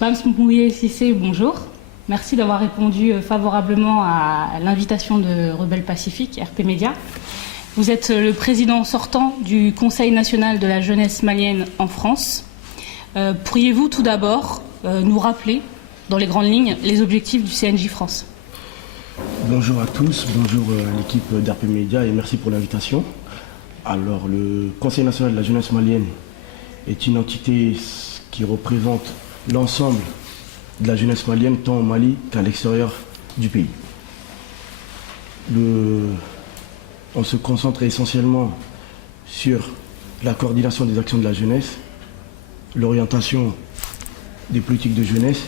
Bams Mouye Cissé, bonjour. Merci d'avoir répondu favorablement à l'invitation de Rebelle Pacifique, RP Média. Vous êtes le président sortant du Conseil national de la jeunesse malienne en France. Pourriez-vous tout d'abord nous rappeler, dans les grandes lignes, les objectifs du CNJ France? Bonjour à tous, bonjour à l'équipe d'RP Média et merci pour l'invitation. Alors, le Conseil national de la jeunesse malienne est une entité qui représente l'ensemble de la jeunesse malienne, tant au Mali qu'à l'extérieur du pays. On se concentre essentiellement sur la coordination des actions de la jeunesse, l'orientation des politiques de jeunesse.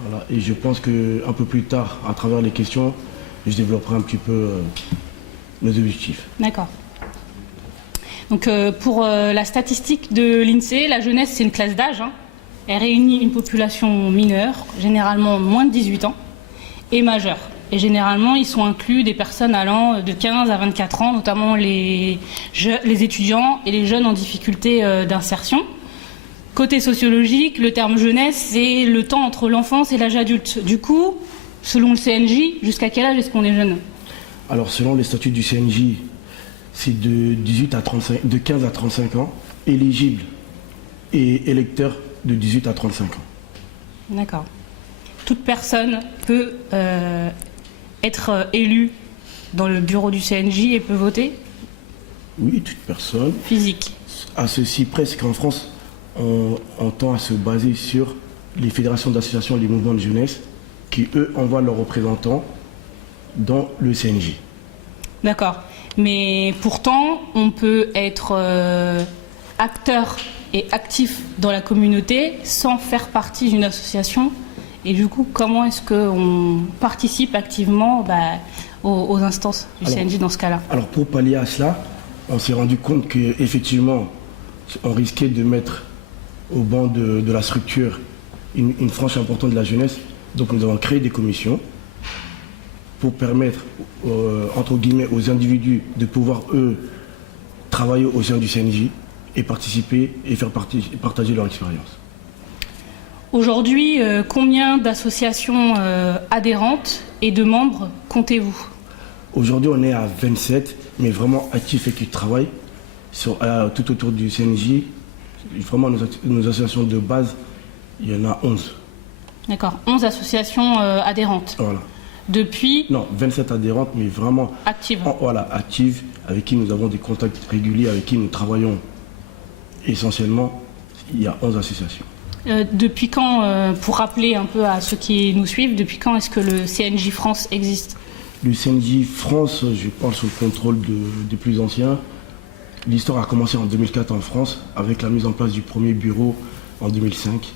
Voilà. Et je pense qu'un peu plus tard, à travers les questions, je développerai un petit peu nos objectifs. D'accord. Donc pour la statistique de l'INSEE, la jeunesse, c'est une classe d'âge. Elle réunit une population mineure, généralement moins de 18 ans, et majeure. Et généralement, ils sont inclus des personnes allant de 15 à 24 ans, notamment les étudiants et les jeunes en difficulté d'insertion. Côté sociologique, le terme jeunesse, c'est le temps entre l'enfance et l'âge adulte. Du coup, selon le CNJ, jusqu'à quel âge est-ce qu'on est jeune? Alors, selon les statuts du CNJ, c'est de 15 à 35 ans, éligible et électeur de 18 à 35 ans. D'accord. Toute personne peut être élue dans le bureau du CNJ et peut voter? Oui, toute personne. Physique. À ceci presque qu'en France, on tend à se baser sur les fédérations d'associations et les mouvements de jeunesse qui, eux, envoient leurs représentants dans le CNJ. D'accord. Mais pourtant, on peut être acteur et actif dans la communauté sans faire partie d'une association. Et du coup, comment est-ce qu'on participe activement aux instances du CNJ dans ce cas-là? Alors, pour pallier à cela, on s'est rendu compte qu'effectivement, on risquait de mettre au banc de la structure une frange importante de la jeunesse. Donc, nous avons créé des commissions pour permettre, entre guillemets, aux individus de pouvoir, eux, travailler au sein du CNJ et participer et faire partager leur expérience. Aujourd'hui, combien d'associations adhérentes et de membres comptez-vous? Aujourd'hui, on est à 27, mais vraiment actifs et qui travaillent tout autour du CNJ. Vraiment, nos associations de base, il y en a 11. D'accord, 11 associations adhérentes. Voilà. Depuis... Non, 27 adhérentes, mais vraiment... Actives. Voilà, actives, avec qui nous avons des contacts réguliers, avec qui nous travaillons essentiellement. Il y a 11 associations. Depuis quand, pour rappeler un peu à ceux qui nous suivent, depuis quand est-ce que le CNJ France existe? Le CNJ France, je parle sous le contrôle des plus anciens. L'histoire a commencé en 2004 en France, avec la mise en place du premier bureau en 2005.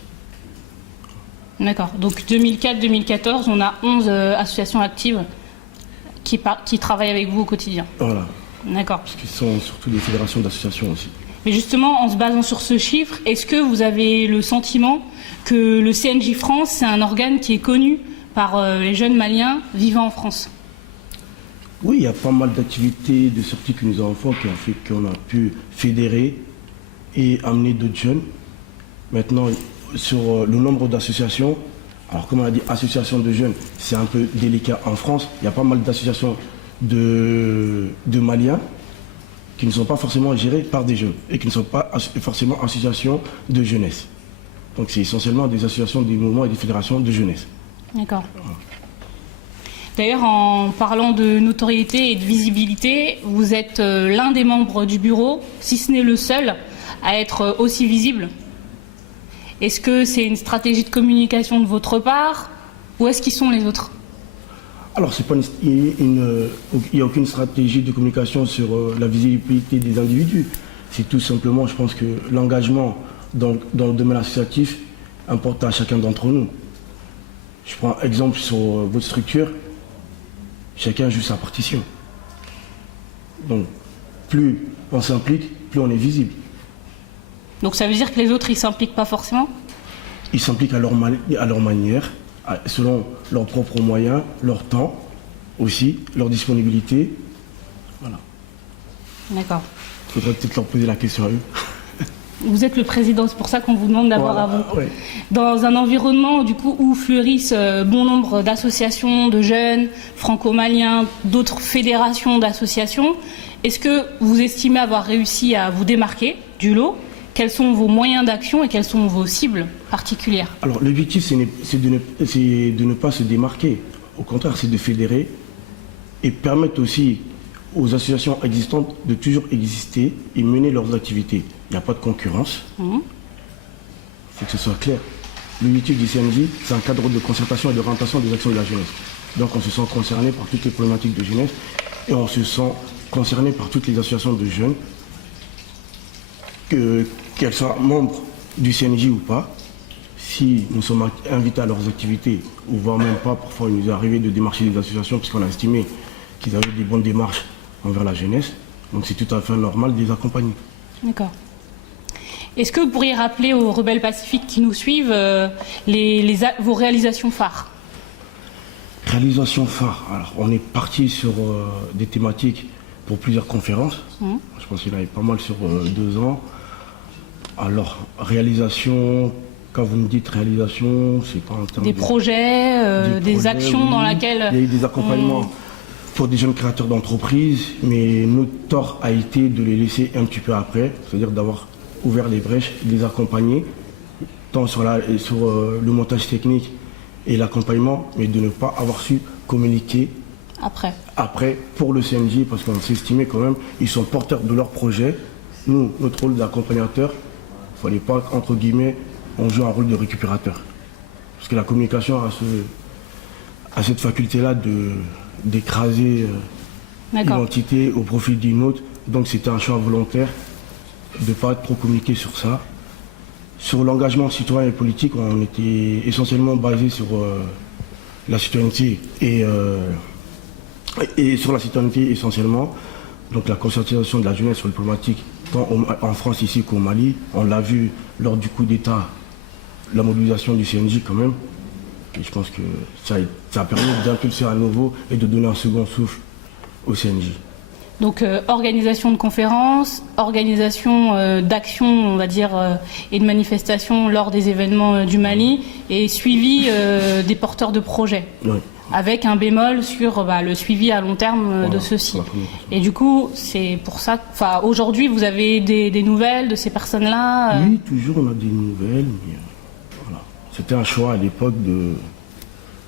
D'accord. Donc 2004-2014, on a 11 associations actives qui travaillent avec vous au quotidien. Voilà. D'accord. Parce qu'ils sont surtout des fédérations d'associations aussi. Mais justement, en se basant sur ce chiffre, est-ce que vous avez le sentiment que le CNJ France, c'est un organe qui est connu par les jeunes Maliens vivant en France? Oui, il y a pas mal d'activités, de sorties que nous avons fait qui ont fait qu'on a pu fédérer et amener d'autres jeunes. Maintenant, sur le nombre d'associations, alors comme on a dit, associations de jeunes, c'est un peu délicat en France. Il y a pas mal d'associations de Maliens qui ne sont pas forcément gérées par des jeunes et qui ne sont pas forcément associations de jeunesse. Donc c'est essentiellement des associations, des mouvements et des fédérations de jeunesse. D'accord. D'ailleurs, en parlant de notoriété et de visibilité, vous êtes l'un des membres du bureau, si ce n'est le seul, à être aussi visible. Est-ce que c'est une stratégie de communication de votre part ou est-ce qu'ils sont les autres? Alors, il n'y a aucune stratégie de communication sur la visibilité des individus. C'est tout simplement, je pense que l'engagement dans le domaine associatif importe à chacun d'entre nous. Je prends un exemple sur votre structure. Chacun joue sa partition. Donc, plus on s'implique, plus on est visible. Donc ça veut dire que les autres, ils ne s'impliquent pas forcément? Ils s'impliquent à leur manière, selon leurs propres moyens, leur temps aussi, leur disponibilité. Voilà. D'accord. Il faudrait peut-être leur poser la question à eux. Vous êtes le président, c'est pour ça qu'on vous demande d'avoir à vous. Ouais. Dans un environnement du coup où fleurissent bon nombre d'associations de jeunes, franco-maliens, d'autres fédérations d'associations, est-ce que vous estimez avoir réussi à vous démarquer du lot? Quels sont vos moyens d'action et quelles sont vos cibles particulières? Alors l'objectif, c'est de ne pas se démarquer. Au contraire, c'est de fédérer et permettre aussi aux associations existantes de toujours exister et mener leurs activités. Il n'y a pas de concurrence. Il faut que ce soit clair. L'objectif du CNJ, c'est un cadre de concertation et de orientation des actions de la jeunesse. Donc on se sent concerné par toutes les problématiques de jeunesse et on se sent concerné par toutes les associations de jeunes, qu'elles soient membres du CNJ ou pas. Si nous sommes invités à leurs activités, ou voire même pas, parfois il nous est arrivé de démarcher des associations puisqu'on a estimé qu'ils avaient des bonnes démarches envers la jeunesse. Donc c'est tout à fait normal de les accompagner. D'accord. Est-ce que vous pourriez rappeler aux rebelles pacifiques qui nous suivent vos réalisations phares? Réalisation phare. Alors on est parti sur des thématiques pour plusieurs conférences. Je pense qu'il y en avait pas mal sur 2 ans. Alors, réalisation, quand vous me dites réalisation, c'est pas en termes des projets, des actions oui. dans lesquelles... Il y a eu des accompagnements pour des jeunes créateurs d'entreprises, mais notre tort a été de les laisser un petit peu après, c'est-à-dire d'avoir ouvert les brèches, de les accompagner, tant sur le montage technique et l'accompagnement, mais de ne pas avoir su communiquer après pour le CNJ, parce qu'on s'estimait quand même, ils sont porteurs de leur projet. Nous, notre rôle d'accompagnateur, il ne fallait pas, entre guillemets, on joue un rôle de récupérateur. Parce que la communication a cette faculté-là d'écraser l'identité au profit d'une autre. Donc c'était un choix volontaire de ne pas trop communiquer sur ça. Sur l'engagement citoyen et politique, on était essentiellement basé sur la citoyenneté et sur la citoyenneté essentiellement. Donc la conscientisation de la jeunesse sur les problématiques, tant en France ici qu'au Mali. On l'a vu lors du coup d'État, la mobilisation du CNJ quand même. Et je pense que ça a permis d'impulser à nouveau et de donner un second souffle au CNJ. Donc organisation de conférences, organisation d'actions, on va dire, et de manifestations lors des événements du Mali, et suivi des porteurs de projets. Oui. Avec un bémol sur le suivi à long terme de ceux-ci. Et du coup, c'est pour ça aujourd'hui, vous avez des nouvelles de ces personnes-là Oui, toujours on a des nouvelles, mais voilà. C'était un choix à l'époque de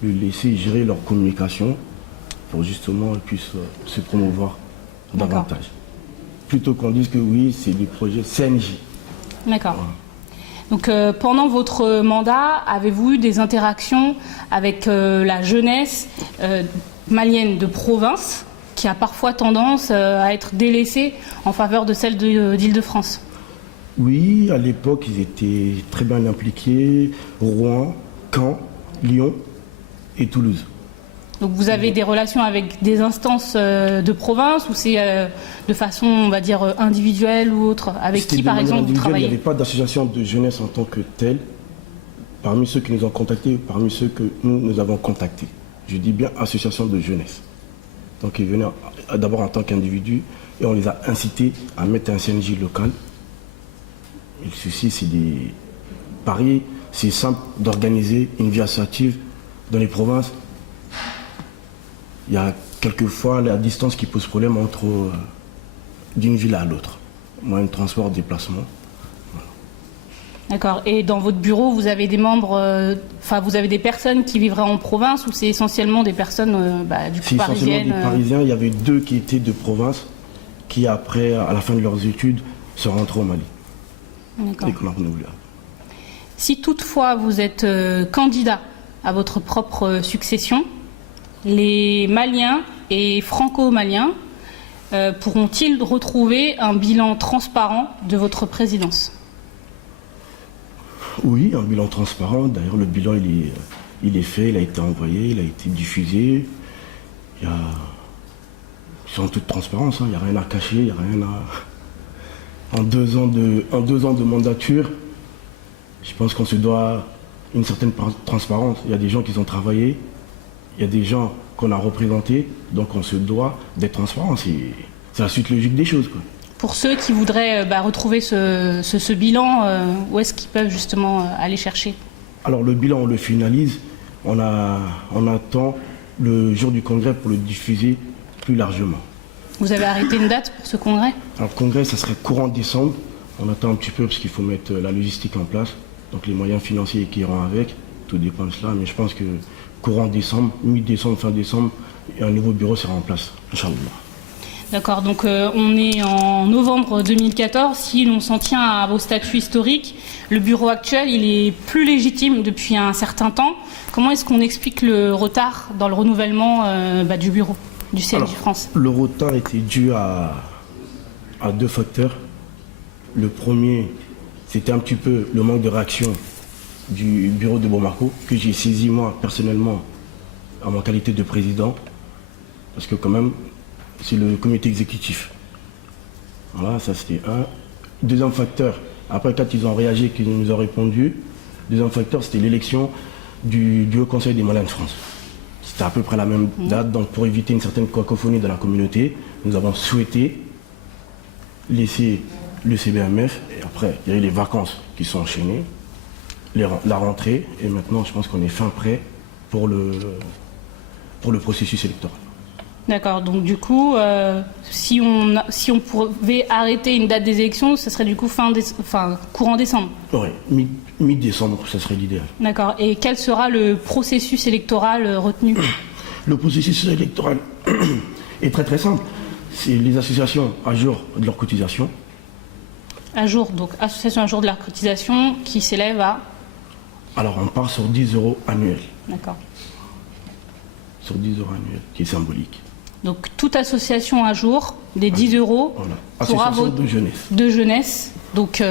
laisser gérer leur communication pour justement qu'ils puissent se promouvoir davantage. Plutôt qu'on dise que oui, c'est des projets CNJ. D'accord. Voilà. Donc pendant votre mandat, avez-vous eu des interactions avec la jeunesse malienne de province qui a parfois tendance à être délaissée en faveur de celle d'Île-de-France? Oui, à l'époque, ils étaient très bien impliqués. Rouen, Caen, Lyon et Toulouse. Donc vous avez des relations avec des instances de province ou c'est de façon, on va dire, individuelle ou autre? Avec qui, par exemple, vous travaillez? Il n'y avait pas d'association de jeunesse en tant que telle, parmi ceux qui nous ont contactés, parmi ceux que nous avons contactés. Je dis bien association de jeunesse. Donc ils venaient d'abord en tant qu'individus et on les a incités à mettre un CNJ local. Et le souci, c'est des paris, c'est simple d'organiser une vie associative dans les provinces. Il y a quelquefois la distance qui pose problème entre d'une ville à l'autre. Moyen de transport, déplacement. Voilà. D'accord. Et dans votre bureau, vous avez des membres, vous avez des personnes qui vivraient en province ou c'est essentiellement des personnes du coup parisiennes? C'est essentiellement des Parisiens. Il y avait 2 qui étaient de province qui, après, à la fin de leurs études, sont rentrés au Mali. D'accord. Et qu'on a renouvelé. Si toutefois vous êtes candidat à votre propre succession, les Maliens et franco-maliens pourront-ils retrouver un bilan transparent de votre présidence? Oui, un bilan transparent. D'ailleurs, le bilan, il est fait, il a été envoyé, il a été diffusé. C'est en toute transparence, il n'y a rien à cacher, il n'y a rien à... En 2 ans de mandature, je pense qu'on se doit une certaine transparence. Il y a des gens qui ont travaillé, il y a des gens qu'on a représentés, donc on se doit d'être transparent. C'est la suite logique des choses, quoi. pour ceux qui voudraient retrouver ce bilan, où est-ce qu'ils peuvent justement aller chercher? Alors le bilan, on le finalise. On attend le jour du congrès pour le diffuser plus largement. Vous avez arrêté une date pour ce congrès? Alors le congrès, ça serait courant décembre. On attend un petit peu parce qu'il faut mettre la logistique en place. Donc les moyens financiers qui iront avec, tout dépend de cela. Mais je pense que courant décembre, mi-décembre, fin décembre, un nouveau bureau sera en place. Inch'Allah. D'accord, donc on est en novembre 2014. Si l'on s'en tient à vos statuts historiques, le bureau actuel, il est plus légitime depuis un certain temps. Comment est-ce qu'on explique le retard dans le renouvellement du bureau du CNJ France? Le retard était dû à deux facteurs. Le premier, c'était un petit peu le manque de réaction du bureau de Bamako, que j'ai saisi moi personnellement en ma qualité de président, parce que quand même, c'est le comité exécutif. Voilà, ça c'était un. Deuxième facteur, après quand ils ont réagi, qu'ils nous ont répondu, deuxième facteur, c'était l'élection du Haut Conseil des Maliens de France. C'était à peu près la même date, donc pour éviter une certaine cacophonie dans la communauté, nous avons souhaité laisser le CBMF, et après il y a eu les vacances qui sont enchaînées, la rentrée, et maintenant je pense qu'on est fin prêt pour le processus électoral. D'accord, donc du coup, si on pouvait arrêter une date des élections, ce serait du coup courant décembre. Oui, mi-décembre, ça serait l'idéal. D'accord, et quel sera le processus électoral retenu? Le processus électoral est très très simple. C'est les associations à jour de leur cotisation. À jour, donc association à jour de leur cotisation qui s'élève à? Alors on part sur 10 € annuels. D'accord. Sur 10 € annuels, qui est symbolique. Donc toute association à jour, des 10 € Voilà. pourra Association de jeunesse. De jeunesse, donc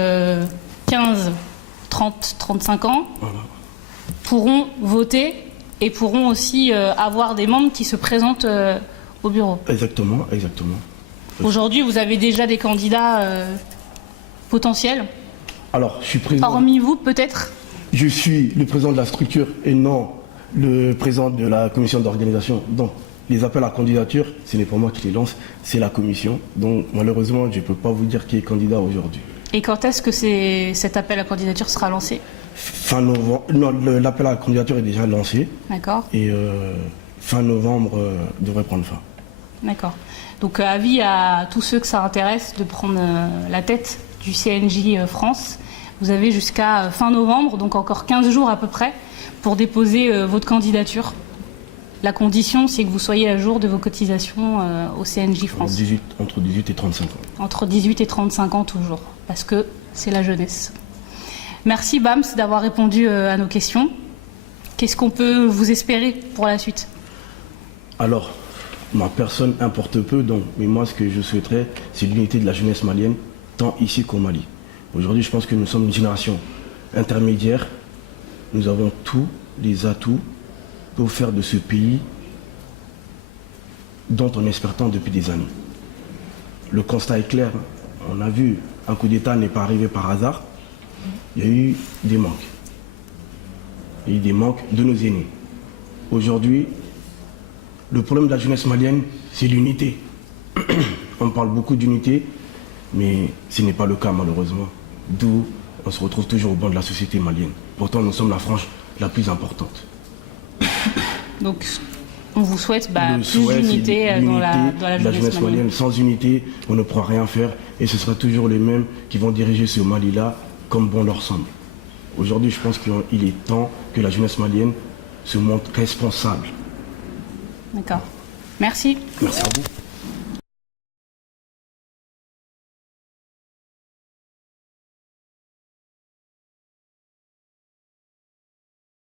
15, 30, 35 ans, Voilà. pourront voter et pourront aussi avoir des membres qui se présentent au bureau. Exactement, exactement. Aujourd'hui, vous avez déjà des candidats potentiels? Alors, je suis président. Parmi vous, peut-être? Je suis le président de la structure et non le président de la commission d'organisation. Donc, les appels à candidature, ce n'est pas moi qui les lance, c'est la commission. Donc, malheureusement, je ne peux pas vous dire qui est candidat aujourd'hui. Et quand est-ce que cet appel à candidature sera lancé? Fin novembre. Non, l'appel à candidature est déjà lancé. D'accord. Et fin novembre devrait prendre fin. D'accord. Donc, avis à tous ceux que ça intéresse de prendre la tête du CNJ France. Vous avez jusqu'à fin novembre, donc encore 15 jours à peu près, pour déposer votre candidature. La condition, c'est que vous soyez à jour de vos cotisations au CNJ France. Entre 18 et 35 ans. Entre 18 et 35 ans toujours, parce que c'est la jeunesse. Merci Bams d'avoir répondu à nos questions. Qu'est-ce qu'on peut vous espérer pour la suite? Alors, ma personne importe peu, donc, mais moi ce que je souhaiterais, c'est l'unité de la jeunesse malienne, tant ici qu'au Mali. Aujourd'hui, je pense que nous sommes une génération intermédiaire. Nous avons tous les atouts pour faire de ce pays dont on espère tant depuis des années. Le constat est clair. On a vu, un coup d'État n'est pas arrivé par hasard. Il y a eu des manques. Il y a eu des manques de nos aînés. Aujourd'hui, le problème de la jeunesse malienne, c'est l'unité. On parle beaucoup d'unité, mais ce n'est pas le cas malheureusement. D'où on se retrouve toujours au banc de la société malienne. Pourtant, nous sommes la frange la plus importante. Donc, on vous souhaite plus d'unité dans la jeunesse malienne. Sans unité, on ne pourra rien faire et ce sera toujours les mêmes qui vont diriger ce Mali-là comme bon leur semble. Aujourd'hui, je pense qu'il est temps que la jeunesse malienne se montre responsable. D'accord. Merci. Merci à vous.